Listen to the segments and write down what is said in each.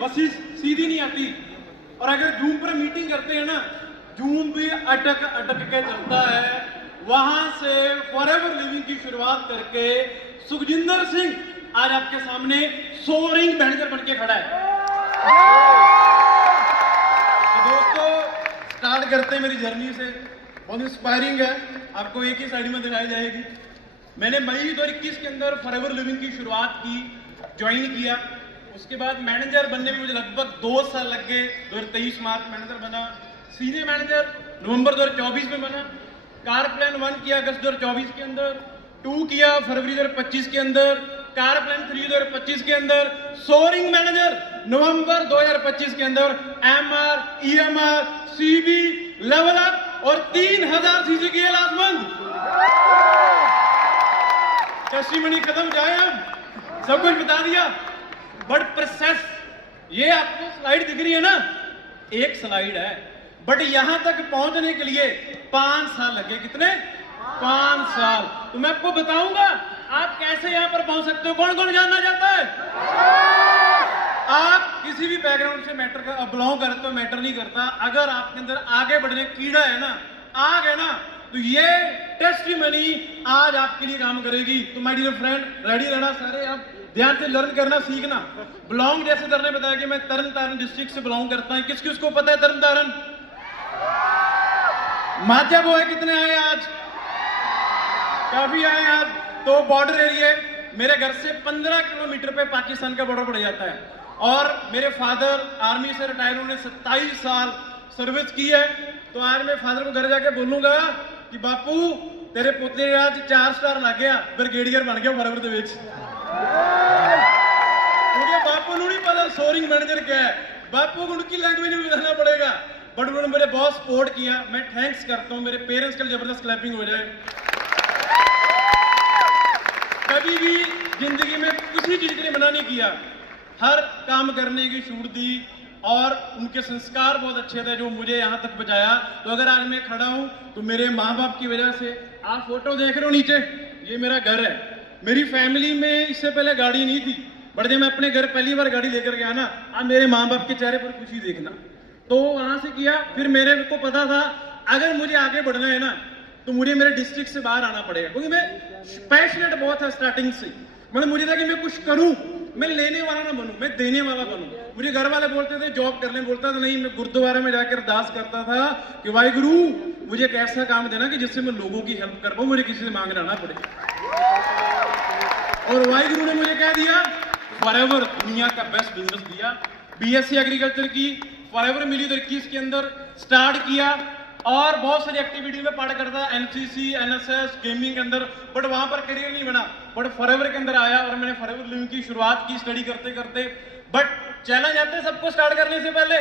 बस सीधी नहीं आती। और अगर जूम पर मीटिंग करते हैं ना, जूम भी अटक अटक के चलता है। वहां से फॉरएवर लिविंग की शुरुआत करके सुखजिंदर सिंह आज आपके सामने सोअरिंग मैनेजर बन के खड़ा है। तो दोस्तों स्टार्ट करते हैं मेरी जर्नी से। बहुत इंस्पायरिंग है, आपको एक ही साइड में दिखाई जाएगी। मैंने मई 2021 के अंदर फॉरएवर लिविंग की शुरुआत की, ज्वाइन किया। उसके बाद मैनेजर बनने में मुझे लगभग 2 साल लग गए। 2023 मार्च मैनेजर बना, सीनियर मैनेजर नवंबर 2024 में बना। कार प्लान 1 किया अगस्त 2024 के अंदर, 2 किया फरवरी 2025 के अंदर, कार प्लान 3 2025 के अंदर, सोअरिंग मैनेजर नवंबर 2025 के अंदर, MR, EMR, CB, level up और 3000 सीसी की लास्ट मंथ। टेस्टिमनी खत्म जाए, अब सब कुछ बता दिया। बट प्रोसेस, ये आपको स्लाइड दिख रही है ना, एक स्लाइड है, बट यहां तक पहुंचने के लिए 5 साल लगे। कितने? 5 साल। तो मैं आपको बताऊंगा आप कैसे यहां पर पहुंच सकते हो। कौन कौन जानना चाहता है? आप किसी भी बैकग्राउंड से मैटर कर बिलोंग करते हो, मैटर नहीं करता। अगर आपके अंदर आगे बढ़ने कीड़ा है ना, आग है ना, तो ये टेस्टिमनी आज आपके लिए काम करेगी। तो माय डियर फ्रेंड, रेडी रहना सारे, आप ध्यान से लर्न करना, सीखना। बिलोंग जैसे सर ने बताया कि मैं तरन तारण डिस्ट्रिक्ट से बिलोंग करता हूं। किस किसको पता है तरन तारण? माध्या वो है, कितने आए आज? काफी आए आज। तो बॉर्डर एरिया, मेरे घर से 15 किलोमीटर पे पाकिस्तान का बॉर्डर पड़ जाता है। और मेरे फादर आर्मी से रिटायर, उन्होंने 27 साल सर्विस की है। तो आज मैं फादर को घर जाके बोलूंगा कि बापू तेरे पुत्र आज 4 स्टार लग गया, ब्रिगेडियर बन गया फॉरएवर ਦੇ ਵਿੱਚ। मुझे बापू को नहीं पता सोअरिंग मैनेजर क्या है, बापू को उनकी लैंग्वेज में बताना पड़ेगा। बट उन्होंने मेरे बहुत सपोर्ट किया, मैं थैंक्स करता हूं। मेरे पेरेंट्स के लिए जबरदस्त क्लैपिंग हो जाए। कभी भी जिंदगी में किसी चीज के लिए मना नहीं किया, हर काम करने की छूट दी। और उनके संस्कार बहुत अच्छे थे जो मुझे यहाँ तक पहुंचाया। तो अगर आज मैं खड़ा हूं तो मेरे माँ बाप की वजह से। आप फोटो देख रहे हो नीचे, ये मेरा घर है। मेरी फैमिली में इससे पहले गाड़ी नहीं थी, बट जब मैं अपने घर पहली बार गाड़ी लेकर गया ना, अब मेरे माँ बाप के चेहरे पर खुशी देखना। तो वहां से किया। फिर मेरे को पता था अगर मुझे आगे बढ़ना है ना, तो मुझे मेरे डिस्ट्रिक्ट से बाहर आना पड़ेगा, क्योंकि मैं पैशनेट बहुत है स्टार्टिंग से। मतलब मुझे था कि मैं कुछ करूं, मैं लेने वाला ना बनूं, मैं देने वाला बनूं। मुझे घर वाले बोलते थे जॉब करने, बोलता था नहीं। मैं गुरुद्वारा में जाकर अरदास करता था कि वाहिगुरु मुझे एक ऐसा काम देना कि जिससे मैं लोगों की हेल्प कर पाऊं, मुझे किसी से मांगना ना पड़े। और वाहिगुरु ने मुझे क्या दिया? फॉरएवर, दुनिया का बेस्ट बिजनेस दिया। बीएससी एग्रीकल्चर की फॉरएवर मिली 2021 के अंदर स्टार्ट किया। और बहुत सारी एक्टिविटी में पार्ट करता, एनसीसी, एनएसएस, गेमिंग के अंदर। बट वहां पर करियर नहीं बना, बट फॉरएवर के अंदर आया और मैंने फॉरएवर लिविंग की शुरुआत की स्टडी करते करते। बट चैलेंज आते हैं सबको स्टार्ट करने से पहले।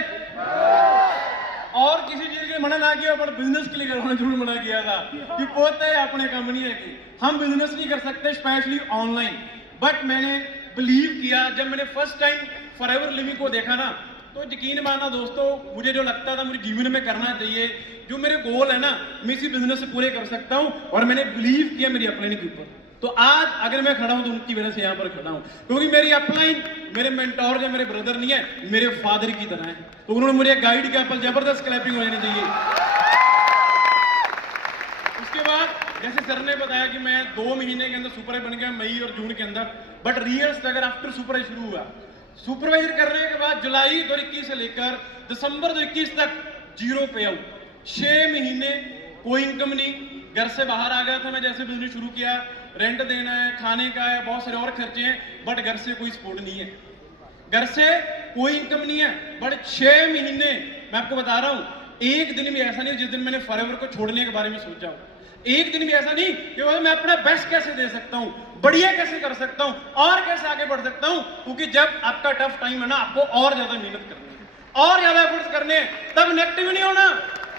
और किसी चीज के लिए मना ना किया, बट बिजनेस के लिए करवाने जरूर मना किया था कि पोते अपने कंपनी है कि हम बिजनेस नहीं कर सकते, स्पेशली ऑनलाइन। बट मैंने बिलीव किया। जब मैंने फर्स्ट टाइम फॉरएवर लिविंग को देखा ना, तो यकीन मानना दोस्तों, मुझे जो लगता था मुझे जीवन में करना चाहिए, जो मेरे गोल है ना, मैं इसी बिजनेस से पूरे कर सकता हूं। और मैंने बिलीव किया मेरी अपलाइन के ऊपर। तो आज अगर मैं खड़ा हूं तो उनकी वजह से यहां पर खड़ा हूं, क्योंकि मेरी अपलाइन मेरे मेंटोर या मेरे ब्रदर नहीं है, मेरे फादर की तरह है। तो उन्होंने मुझे गाइड किया, पर जबरदस्त क्लैपिंग हो जानी चाहिए। उसके बाद जैसे सर ने बताया कि मैं 2 महीने के अंदर सुपरवाइजर बन गया, मई और जून के अंदर। But real struggle after supervisor शुरू हुआ। सुपरवाइजर करने के बाद जुलाई 2021 से लेकर दिसंबर 2021 तक 0 पे आउट। 6 महीने कोई इनकम नहीं, घर से बाहर आ गया था मैं जैसे बिजनेस शुरू किया। रेंट देना है, खाने का है, बहुत सारे और खर्चे हैं, बट घर से कोई सपोर्ट नहीं है, घर से कोई इनकम नहीं है। बट 6 महीने मैं आपको बता रहा हूं, एक दिन भी ऐसा नहीं जिस दिन मैंने फॉरएवर को छोड़ने के बारे में सोचा। एक दिन भी ऐसा नहीं कि मैं अपना बेस्ट कैसे दे सकता हूं, बढ़िया कैसे कर सकता हूं, और कैसे आगे बढ़ सकता हूं। क्योंकि जब आपका टफ टाइम है ना, आपको और ज्यादा मेहनत करनी है, और ज्यादा एफर्ट्स करने हैं। तब नेगेटिव नहीं होना,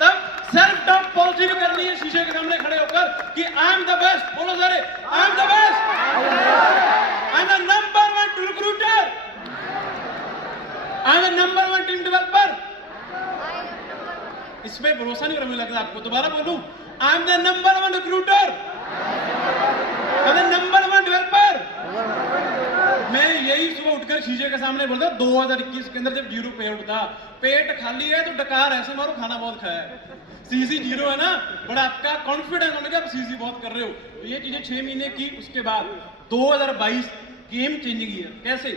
तब सेल्फ टॉक पॉजिटिव करनी है, शीशे के सामने खड़े होकर कि आई एम द बेस्ट। बोलो सारे, I am the best, I am the number 1 recruiter, I am the number 1 team developer. इसमें भरोसा नहीं करने लगता आपको। दोबारा बोलूं, I am the number 1 recruiter, I am the number 1 developer, मैं यही सुबह उठकर शीशे के सामने बोलता 2021 के अंदर जब जीरो पे आउट था, पेट खाली है तो डकार ऐसे मारो, खाना बहुत खाया है, सीसी जीरो है ना, बड़ा आपका कॉन्फिडेंस होने का आप सीसी बहुत कर रहे हो। तो ये चीजें 6 महीने की, उसके बाद 2022 गेम चेंजिंग ईयर। कैसे?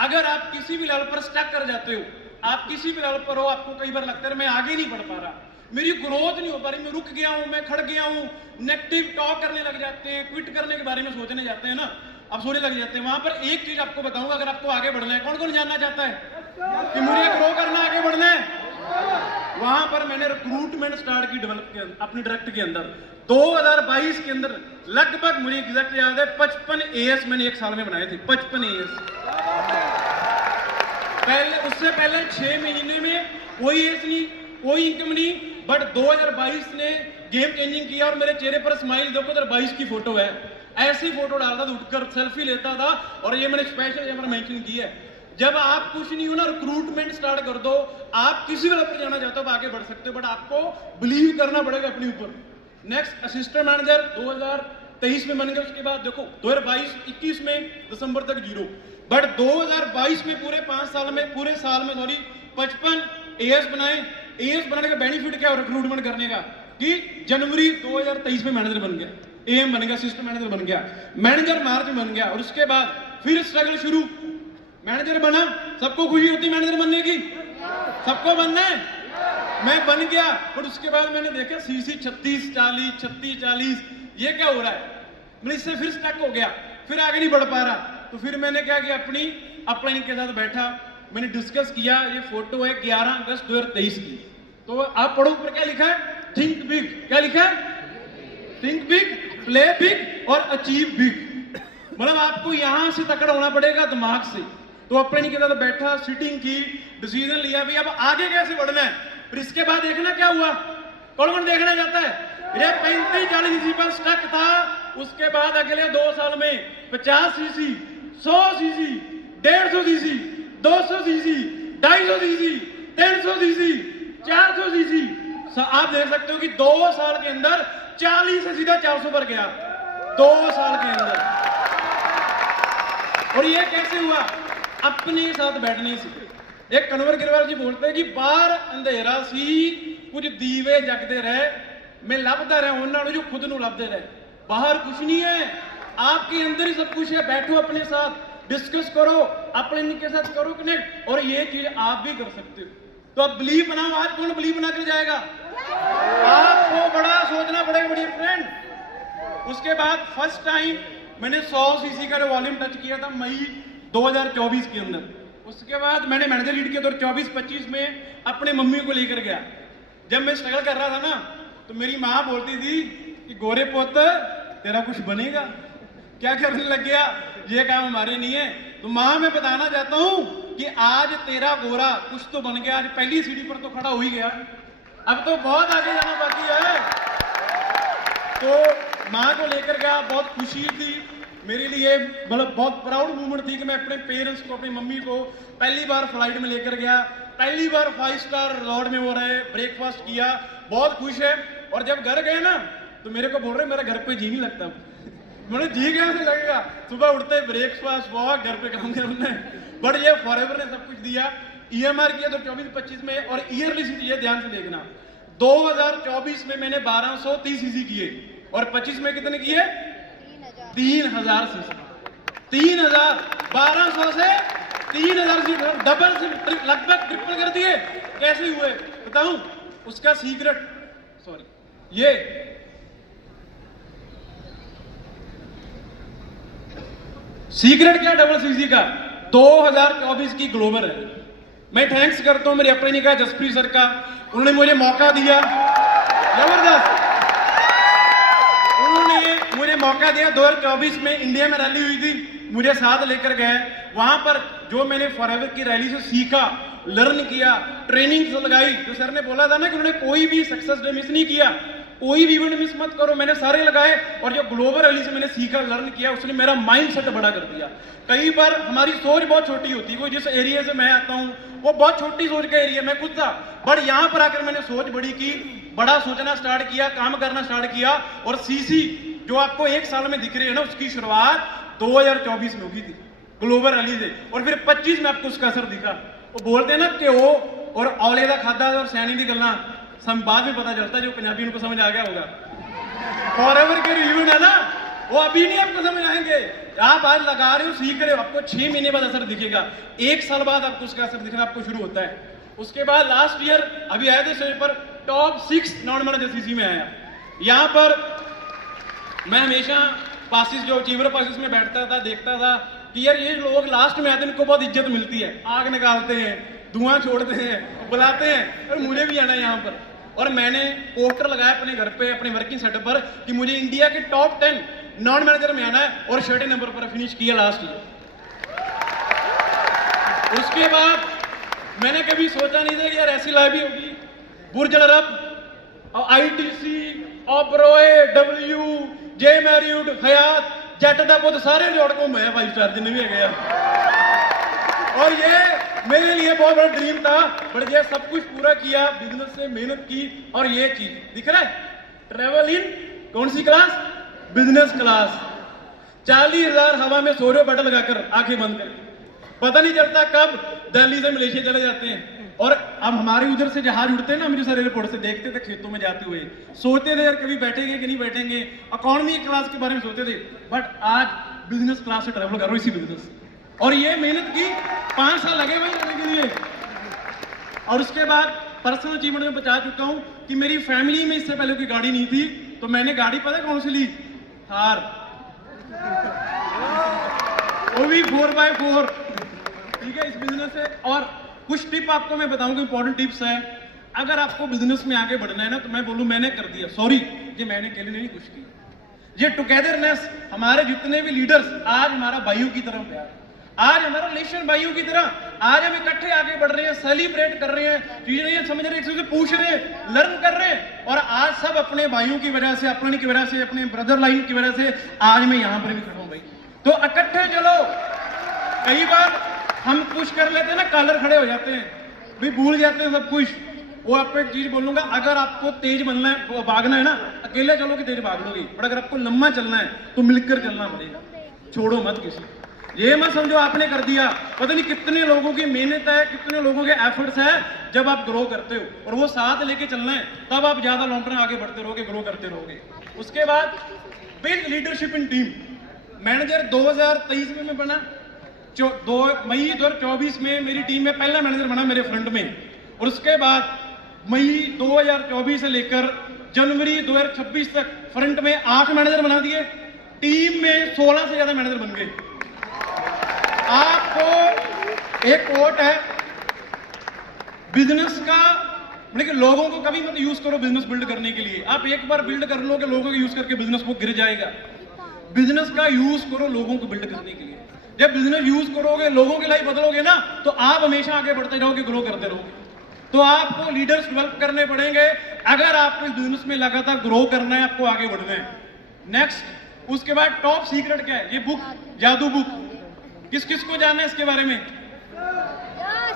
अगर आप किसी भी लेवल पर स्टक कर जाते हो, आप किसी भी लेवल पर हो, आपको कई बार लगता है मैं आगे नहीं बढ़ पा रहा, मेरी ग्रोथ नहीं हो पा रही, मैं रुक गया हूं, मैं खड़ गया हूं, नेगेटिव टॉक करने लग जाते हैं, क्विट करने के बारे में सोचने जाते हैं ना, आप सोचने लग जाते हैं। वहां पर एक चीज आपको बताऊंगा, अगर आपको आगे बढ़ना है, कौन कौन जानना चाहता है कि मुझे ग्रो करना, आगे बढ़ना है, वहां पर मैंने रिक्रूटमेंट स्टार्ट की डेवलप के अपने डायरेक्ट के अंदर 2022 के अंदर लगभग मुझे एग्जैक्ट याद है 55 एएस मैंने एक साल में बनाए थे। 55 एएस पहले, उससे पहले 6 महीने में कोई एस नहीं, कोई इनकम नहीं, बट 2022 ने गेम चेंजिंग किया। और मेरे चेहरे पर स्माइल देखो, 2022 की फोटो है, ऐसी फोटो डालता था, उठकर सेल्फी लेता था। और ये मैंने स्पेशल यहाँ पर मेंशन किया है, जब आप कुछ नहीं हो ना, रिक्रूटमेंट स्टार्ट कर दो, आप किसी भी लेवल पर जाना चाहते हो, आगे बढ़ सकते हो, बट आपको बिलीव करना पड़ेगा अपने ऊपर। नेक्स्ट असिस्टेंट मैनेजर 2023 में बन गया। उसके बाद देखो 2022-21 में दिसंबर तक जीरो, बट 2022 में पूरे 5 साल में, पूरे साल में सॉरी 55 एएस बनाए। एएस बनाने का बेनिफिट क्या है रिक्रूटमेंट करने का, कि जनवरी 2023 में मैनेजर बन गया, एएम बन गया, असिस्टेंट मैनेजर बन गया, मैनेजर मार्च में बन गया। और उसके बाद फिर स्ट्रगल शुरू, मैनेजर बना, सबको खुशी होती मैनेजर बनने की, सबको बनना है, मैं बन गया। पर उसके बाद मैंने देखा सीसी 36-40, 36-40, ये क्या हो रहा है, मैं इससे फिर स्टक हो गया, फिर आगे नहीं बढ़ पा रहा। तो फिर मैंने क्या किया, अपनी अपलाइन के साथ बैठा, मैंने डिस्कस किया। ये फोटो है 11 अगस्त 2023 की, तो आप पढ़ो ऊपर क्या लिखा है, थिंक बिग। क्या लिखा है? थिंक बिग, प्ले बिग और अचीव बिग। मतलब आपको यहां से तकड़ा होना पड़ेगा दिमाग से। तो अपने के साथ बैठा, सिटिंग की, डिसीजन लिया भाई अब आगे कैसे बढ़ना है। फिर इसके बाद देखना क्या हुआ, कौन कौन देखना चाहता है, ये 35-40 सीसी पर स्टक था। उसके बाद अगले 2 साल में 50 CC, 100 CC, 150 CC, 200 CC, 250 CC, 300 CC, 400 CC. आप देख सकते हो कि 2 साल के अंदर 40 से सीधा 400 पर गया, 2 साल के अंदर। और ये कैसे हुआ, अपने साथ बैठने से। एक कन्वर गिरवाल जी बोलते हैं कि बाहर अंधेरा सी कुछ दीवे जगते रहे, मैं लभदा रहा उन्होंने जो खुद नू लभदे रहे। बाहर कुछ नहीं है, आपके अंदर ही सब कुछ है। बैठो अपने साथ, डिस्कस करो, अपने इनके साथ करो कनेक्ट, और ये चीज आप भी कर सकते हो। तो आप बिलीव बनाओ। आज कौन बिलीव बना कर जाएगा, आपको बड़ा सोचना पड़ेगा बड़ी फ्रेंड। उसके बाद फर्स्ट टाइम मैंने 100 सीसी का वॉल्यूम टच किया था मई 2024 के अंदर। उसके बाद मैंने मैनेजर लीड किया 2024-25 में अपने मम्मी को लेकर गया। जब मैं स्ट्रगल कर रहा था ना, तो मेरी माँ बोलती थी कि गोरे पुत तेरा कुछ बनेगा, क्या करने लग गया, ये काम हमारे नहीं है। तो माँ मैं बताना चाहता हूं कि आज तेरा गोरा कुछ तो बन गया, आज पहली सीढ़ी पर तो खड़ा हो ही गया, अब तो बहुत आगे जाना बाकी है। तो माँ को लेकर गया, बहुत खुशी थी मेरे लिए, मतलब बहुत प्राउड मूवमेंट थी कि मैं अपने पेरेंट्स को, अपनी मम्मी को पहली बार फ्लाइट में लेकर गया, पहली बार 5 स्टार रिजॉर्ट में हो रहे, ब्रेकफास्ट किया, बहुत खुश है। और जब घर गए ना, तो मेरे को बोल रहे मेरा घर पे जी नहीं लगता। मैंने जी कैसे लगेगा, सुबह उठते ब्रेकफास्ट, वॉक, घर पे काम करना है। बट ये फॉरएवर ने सब कुछ दिया। ईएमआर किया 2024-25 में, और ईयरली सीसी ये ध्यान से देखना, 2024 में मैंने 1230 सीसी किए, और 25 में कितने किए, 3000 सीसी। 3000, 1200 से 3000 सीसी, डबल से लगभग ट्रिपल कर दिए। कैसे हुए बताऊं, उसका सीक्रेट, सॉरी, ये सीक्रेट क्या डबल सीसी का, 2024 की ग्लोबल है। मैं थैंक्स करता हूं मेरे अपने निकाय जसप्रीत सर का, उन्होंने मुझे मौका दिया, जबरदस्त उन्होंने मुझे मौका दिया। 2024 में इंडिया में रैली हुई थी, मुझे साथ लेकर गए। वहां पर जो मैंने फॉरएवर की रैली से सीखा, लर्न किया, ट्रेनिंग लगाई, जो सर ने बोला था ना कि उन्होंने कोई भी सक्सेस डे मिस नहीं किया, कोई भी इवेंट मिस मत करो, मैंने सारे लगाए। और जो ग्लोबल रैली से मैंने सीखा, लर्न किया, उसने मेरा माइंडसेट बड़ा कर दिया। कई बार हमारी सोच बहुत छोटी होती है, कोई जिस एरिया से मैं आता हूं वो बहुत छोटी सोच का एरिया, मैं खुद था, बट यहां पर आकर मैंने सोच बड़ी की, बड़ा सोचना स्टार्ट किया, काम करना स्टार्ट किया। और सीसी जो आपको 1 साल में दिख रही है ना, उसकी शुरुआत 2024 में होगी थी। ग्लोबल रैली से, और फिर 25 में आपको उसका असर दिखा। वो बोलते हैं ना कि वो और औले का खादा और सैनी की गल्ला सब बाद में पता चलता है, जो पंजाबी उनको समझ आ गया होगा। फॉरएवर के रिव्यू है ना, वो अभी नहीं आपको समझ आएंगे। आप आज लगा रहे हो, सीख रहे हो, आपको 6 महीने बाद असर दिखेगा, 1 साल बाद आपको उसका असर दिखना आपको शुरू होता है। उसके बाद लास्ट ईयर अभी आए थे स्टेज पर, टॉप 6 नॉन मैनेजर सीसी में आया। यहाँ पर मैं हमेशा पासिस जो चीवर पासिस में बैठता था, देखता था कि यार ये लोग लास्ट में आते हैं, इनको बहुत इज्जत मिलती है, आग निकालते हैं, धुआं छोड़ते हैं, बुलाते हैं, और मुझे भी आना है यहाँ पर। और मैंने पोस्टर लगाया अपने घर पे, अपने वर्किंग सेटअप पर कि मुझे इंडिया के टॉप 10 नॉन मैनेजर में आना है, और 6 नंबर पर फिनिश किया लास्ट ईयर। उसके बाद मैंने कभी सोचा नहीं था कि यार ऐसी लाइफ भी होगी। बुर्ज अल अरब, ITC, ओबरॉय, W, जे मैरियट, हयात, जेट दा बुद्ध सारे रिजॉर्ट को मैं 5 स्टार जिन्हें भी है गया। और ये मेरे लिए बहुत बड़ा ड्रीम था, बट ये सब कुछ पूरा किया, बिजनेस से मेहनत की। और ये चीज दिख रहा है, ट्रेवल इन कौन सी क्लास? Business class. 40,000 हवा में सो रहे हो बैठा लगाकर, आंखें बंद कर, पता नहीं चलता कब दिल्ली से मलेशिया चले जाते हैं। और अब हमारे उधर से जहाज उड़ते हैं ना, अमृतसर एयरपोर्ट से, देखते थे खेतों में जाते हुए, सोचते थे यार कभी बैठेंगे कि नहीं बैठेंगे, इकोनॉमी क्लास के बारे में सोचते थे। बट आज बिजनेस क्लास से ट्रैवल कर रहा हूं, इसी बिजनेस। और ये मेहनत की, 5 साल लगे भाई करने के लिए। और उसके बाद पर्सनल अचीवमेंट में बता चुका हूं कि मेरी फैमिली में इससे पहले कोई गाड़ी नहीं थी, तो मैंने गाड़ी पता है कौन सी ली? थार, वो भी 4x4। ठीक है, इस बिजनेस से। और कुछ टिप आपको मैं बताऊंगा, इंपॉर्टेंट टिप्स है। अगर आपको बिजनेस में आगे बढ़ना है ना, तो मैं बोलूं मैंने कर दिया, सॉरी ये मैंने के लिए नहीं कुछ किया। ये टुगेदरनेस, हमारे जितने भी लीडर्स, आज हमारा भाइयों की तरह प्यार, आज हमारा रिलेशन भाइयों की तरह, आज हम इकट्ठे आगे बढ़ रहे हैं, सेलिब्रेट कर रहे हैं, चीजें नहीं समझ रहे, एक दूसरे से पूछ रहे हैं, लर्न कर रहे हैं। और आज सब अपने भाइयों की वजह से, अपनी की वजह से, अपने ब्रदर लाइन की वजह से आज मैं यहां पर भी खड़ा हूं भाई। तो इकट्ठे चलो। कई बार हम कुछ कर लेते हैं ना, कॉलर खड़े हो जाते हैं, भी भूल जाते हैं सब कुछ। वो आपको एक चीज बोलूंगा, अगर आपको तेज बनना है, भागना है ना, अकेले चलो कि तेज भाग लोगे, बट अगर आपको लंबा चलना है तो मिलकर चलना पड़ेगा, छोड़ो मत किसी। ये मत समझो आपने कर दिया, पता नहीं कितने लोगों की मेहनत है, कितने लोगों के एफर्ट्स है जब आप ग्रो करते हो, और वो साथ लेके चलना है, तब आप ज्यादा लॉन्ग टर्म आगे बढ़ते रहोगे, ग्रो करते रहोगे। उसके बाद build leadership in team. Manager 2023 में मैं बना, 2 मई 2024 में मेरी टीम में पहला मैनेजर बना मेरे फ्रंट में। और उसके बाद मई 2024 से लेकर जनवरी 2026 तक फ्रंट में 8 मैनेजर बना दिए, टीम में 16 से ज्यादा मैनेजर बन गए। आपको एक कोट है बिजनेस का, मतलब कि लोगों को कभी मत यूज करो बिजनेस बिल्ड करने के लिए। आप एक बार बिल्ड कर लोगे लोगों को यूज करके, बिजनेस को गिर जाएगा। बिजनेस का यूज करो लोगों को बिल्ड करने के लिए। जब बिजनेस यूज करोगे, लोगों की लाइफ बदलोगे ना, तो आप हमेशा आगे बढ़ते रहोगे, ग्रो करते रहोगे। तो आपको लीडर्स डेवलप करने पड़ेंगे अगर आपको इस बिजनेस में लगातार ग्रो करना है, आपको आगे बढ़ना है। नेक्स्ट, उसके बाद टॉप सीक्रेट क्या है? ये बुक, जादू बुक, किस किस को जानना है इसके बारे में?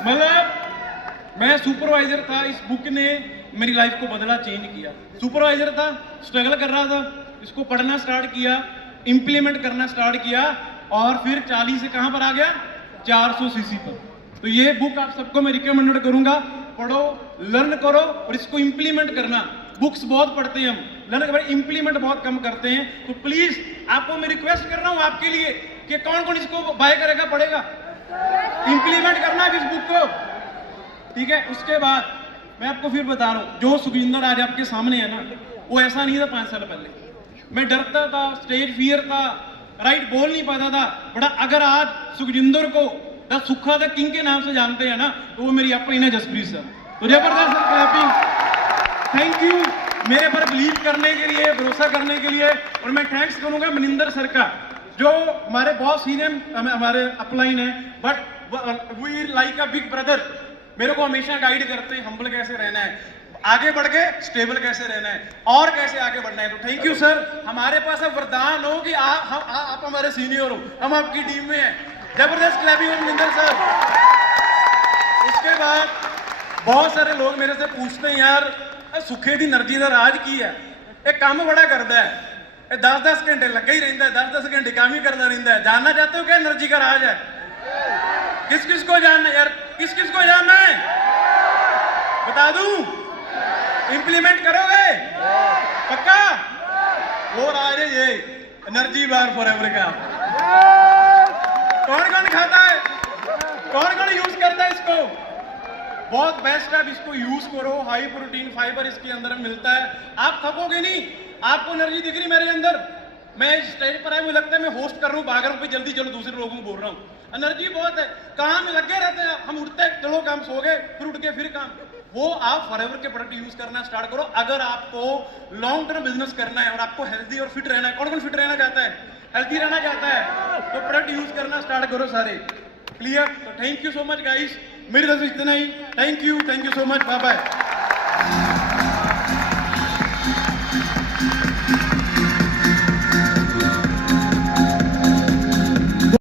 मतलब मैं सुपरवाइजर था, इस बुक ने मेरी लाइफ को बदला, चेंज किया। सुपरवाइजर था, स्ट्रगल कर रहा था, इसको पढ़ना स्टार्ट किया, इंप्लीमेंट करना स्टार्ट किया, और फिर 40 से कहां पर आ गया? 400 सीसी पर। तो ये बुक आप सबको मैं रिकमेंड करूंगा, पढ़ो, लर्न करो, और इसको इंप्लीमेंट करना। बुक्स बहुत पढ़ते हैं हम, लर्न कर, इंप्लीमेंट बहुत कम करते हैं। तो प्लीज आपको मैं रिक्वेस्ट कर रहा हूं आपके लिए कि कौन कौन इसको बाय करेगा, पढ़ेगा, इंप्लीमेंट करना है इस बुक को, ठीक है। उसके बाद मैं आपको फिर बता रहा हूं, जो सुखजिंदर आज आपके सामने है ना, वो ऐसा नहीं था 5 साल पहले। मैं डरता था, स्टेज फियर था, राइट बोल नहीं पाता था, बड़ा अगर आज सुखजिंदर को द सुखा द किंग के नाम से जानते हैं ना, तो वो मेरी अपनी है जसप्रीत सर। तो जबरदस्त क्लैपिंग, थैंक यू मेरे पर बिलीव करने के लिए, भरोसा करने के लिए। और मैं थैंक्स करूंगा मनिंदर सर का, जो हमारे बहुत सीनियर हमारे अपलाइन है, but we like a big brother, मेरे को हमेशा गाइड करते हैं, हम्बल कैसे रहना है, आगे बढ़ के स्टेबल कैसे रहना है, और कैसे आगे बढ़ना है। तो थैंक यू सर, हमारे पास अब वरदान हो कि आप हमारे सीनियर हो, हम आपकी टीम में हैं। जबरदस्त क्लैपिंग मनिंदर सर। उसके बाद बहुत सारे लोग मेरे से पूछते हैं, यार सुखे दी एनर्जी का राज की है? एक काम बड़ा करता है, 10-10 घंटे लगे ही रहता है, 10-10 घंटे काम ही करता रहता है, जानना चाहते हो क्या एनर्जी का राज है? किस किस को जानना है यार, किस किस को जानना है बता दूं? इंप्लीमेंट करोगे पक्का? वो रहा है ये एनर्जी बार फॉरएवर का। कौन कौन खाता है, कौन कौन यूज करता है इसको? बहुत बेस्ट है, अब इसको यूज करो। हाई प्रोटीन फाइबर इसके अंदर मिलता है, आप थकोगे नहीं। आपको एनर्जी दिख रही मेरे अंदर, मैं स्टेज पर है, मुझे लगता है मैं होस्ट कर रहा हूँ, भाग रहा हूँ, जल्दी चलो दूसरे लोगों को बोल रहा हूँ। एनर्जी बहुत है, काम में लगे रहते हैं हम, उठते हैं चलो काम, सो गए, फिर उठ के फिर काम। वो आप फॉरएवर के प्रोडक्ट यूज करना स्टार्ट करो अगर आपको लॉन्ग टर्म बिजनेस करना है और आपको हेल्दी और फिट रहना है। कौन कौन फिट रहना चाहता है, हेल्दी रहना चाहता है, तो प्रोडक्ट यूज करना स्टार्ट करो सारे। क्लियर? तो thank you so much guys, मेरी तरफ से इतना ही। Thank you so much, bye bye.